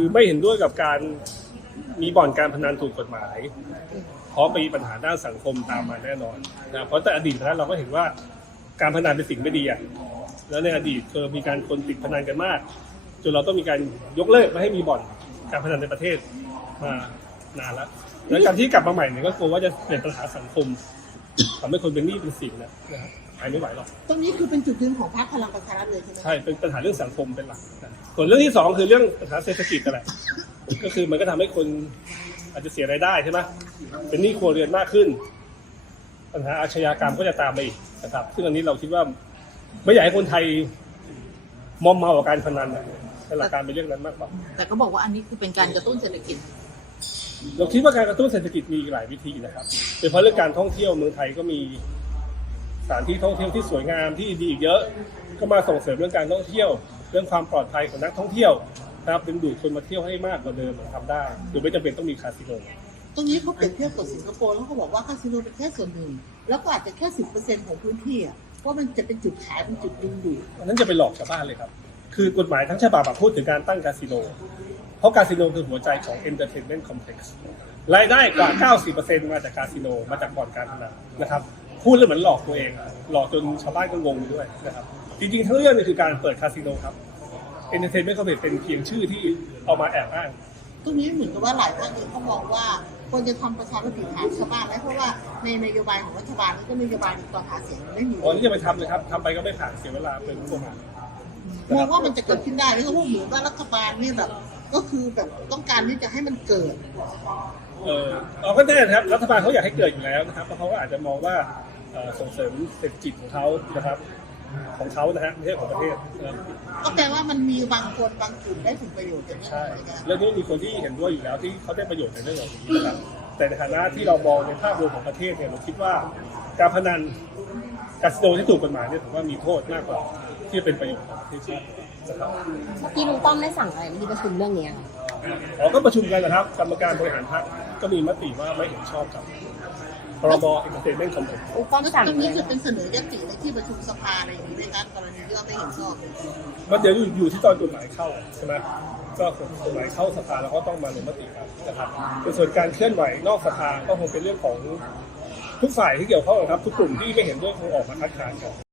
คือไม่เห็นด้วยกับการมีบ่อนการพนันถูกกฎหมายเพราะมีปัญหาด้านสังคมตามมาแน่นอนนะเพราะแต่อดีตนะเราก็เห็นว่าการพนันเป็นสิ่งไม่ดีอะแล้วในอดีตเคยมีการคนติดพนันกันมากจนเราต้องมีการยกเลิกไม่ให้มีบ่อนการพนันในประเทศมานานแล้วแล้วการที่กลับมาใหม่เนี่ยก็กลัวว่าจะเกิดปัญหาสังคมทำให้คนเป็นหนี้เป็นสินนะนะครับ ไปไม่ไหวหรอก ตรงนี้คือเป็นจุดยืนของพรรคพลังประชารัฐเลยใช่ไหมใช่เป็นปัญหาเรื่องสังคมเป็นหลักนะส่วนเรื่องที่สองคือเรื่องปัญหาเศรษฐกิจนั่นแหละ ก็คือมันก็ทำให้คนอาจจะเสียรายได้ใช่ไหมเป็นหนี้ครัวเรือนมากขึ้น ปัญหาอาชญากรรมก็จะตามมาอีกนะครับ ซึ่งอันนี้เราคิดว่าไม่อยากให้คนไทยมอมเมากับการพนันนะแต่หลักการเป็นเรื่องนั้นมากกว่า แต่ก็บอกว่าอันนี้คือเป็นการกระตุ้นเศรษฐกิจ เราคิดว่าการกระตุ้นเศรษฐกิจมีอีกหลายวิธีนะครับโดยเฉพาะเรื่องการท่องเที่ยวเมืองไทยก็มีส ถานที่ท่องเที่ยวที่สวยงามที่ดีอีกเยอะ ก็มาส่งเสริมเรื่องการท่องเที่ยว เรื่องความปลอดภัยของนักท่องเที่ยวนะครับดึงดูดคนมาเที่ยวให้มากกว่าเดิมทำได้โดยไม่จำเป็นต้องมีคาสิโนตรงนี้เขาเปรียบเทียบกับสิงคโปร์แล้วเขาบอกว่าคาสิโนเป็นแค่ส่วนหนึ่ง แล้วก็อาจจะแค่สิบเปอร์เซ็นต์ของพื้นที่อะเพราะมันจะเป็นจุดขายเป็นจุดดึงดูดอันนั้นจะไปหลอกชาวบ้านเลยครับ คือกฎหมายทั้งฉบับอะพูดถึงการตั้งคาสิโน เพราะคาสิโนคือหัวใจของ entertainment complex รายได้กว่า 90%มาจากคาสิโน มาจากบ่อนการพนันนะครับ พูดแล้วเหมือนหลอกตัวเองหลอกจนชาวบ้านก็งงไปด้วยนะครับ จริงๆ ทั้งเรื่องเนี่ยคือการเปิดคาสิโนครับ entertainment complex เป็นเพียงชื่อที่เอามาแอบอ้าง ตรงนี้เหมือนกับว่าหลายภาคเองเขามองว่าควรจะทำประชามติถามชาวบ้านไหมเพราะว่าในนโยบายของรัฐบาลนี่ก็นโยบายในตอนหาเสียงมันไม่มีตอนนี้จะไปทำเลยครับทำไปก็ไม่ผ่านเสียเวลาเป็นงบประมาณมองว่ามันจะเกิดขึ้นได้ไหมเพราะว่าเหมือนว่ารัฐบาลเนี่ยแบบ ก็คือแบบต้องการที่จะให้มันเกิด เออเราก็แน่นะครับรัฐบาลเขาอยากให้เกิดอยู่แล้วนะครับเพราะเขาก็อาจจะมองว่าเอ่อส่งเสริมเศรษฐกิจของเขานะครับ ของเขานะฮะไม่ใช่ของประเทศนะครับก็แปลว่ามันมีบางคนบางกลุ่มได้ผลประโยชน์จากเรื่องใช่นี้นะเรื่องนี้มีคนที่เห็นด้วยอยู่แล้วที่เขาได้ประโยชน์ในเรื่องเหล่านี้นะครับแต่ในฐานะที่เรามองในภาพรวมของประเทศเนี่ยเราคิดว่าการพนันคาสิโนที่ถูกกฎหมายเนี่ยผมว่ามีโทษมากกว่าที่จะเป็นประโยชน์ต่อประเทศชาตินะครับ เมื่อกี้ลุงป้อมได้สั่งอะไรในที่ประชุมเรื่องนี้ค่ะ อ๋อก็ประชุมกันนะครับ กรรมการบริหารพรรคก็มีมติว่าไม่เห็นชอบกับพรบเอกเตนเมนต์คอมเพล็กซ์ลุงป้อมสั่งตรงเลนี้ยคือเป็นเสนอยติในที่ประชุมสภาอะไรอย่างนี้ไหมครับกรณีที่เราไม่เห็นชอบมันเดี๋ยวอยู่อยู่ที่ตอนกฎหมายเข้าใช่ไหมก็กฎหมายเข้าสภาแล้วก็ต้องมาลงมติกันนะครับในส่วนการเคลื่อนไหวนอกสภาก็คงเป็นเรื่องของทุกฝ่ายที่เกี่ยวข้องนะครับ ทุกกลุ่มที่ไม่เห็นด้วยคงออกมาคัดค้านกัน